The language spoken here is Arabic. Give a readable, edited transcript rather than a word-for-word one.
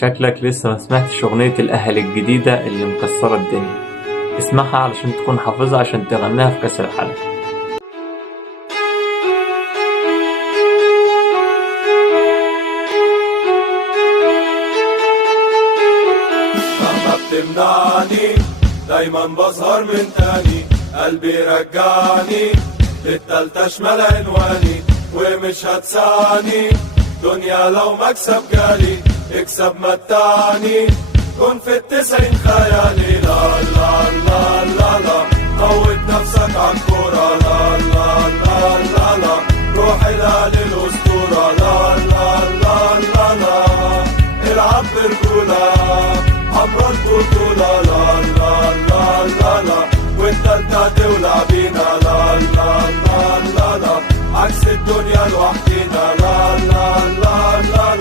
شكلك لسه ما سمعتش أغنية الأهل الجديدة اللي مكسرة الدنيا. اسمعها علشان تكون حافظها عشان تغنيها في كأس العالم. مهما بتمنعني دايما بظهر من تاني، قلبي رجعني للتالتة شمال عنواني، ومش هتسعني دنيا لو مكسب جالي، اكسب متعني كن في التسعين خيالي. لا لا لا لا لا موت نفسك عالكورة، لا لا لا لا لا روح الأهلي الأسطورة، لا لا لا لا لا العب برجولة حمرا البطولة، لا لا لا لا لا والتالتة تولع بينا، لا لا لا لا لا عكس الدنيا لوحدينا، لا لا لا لا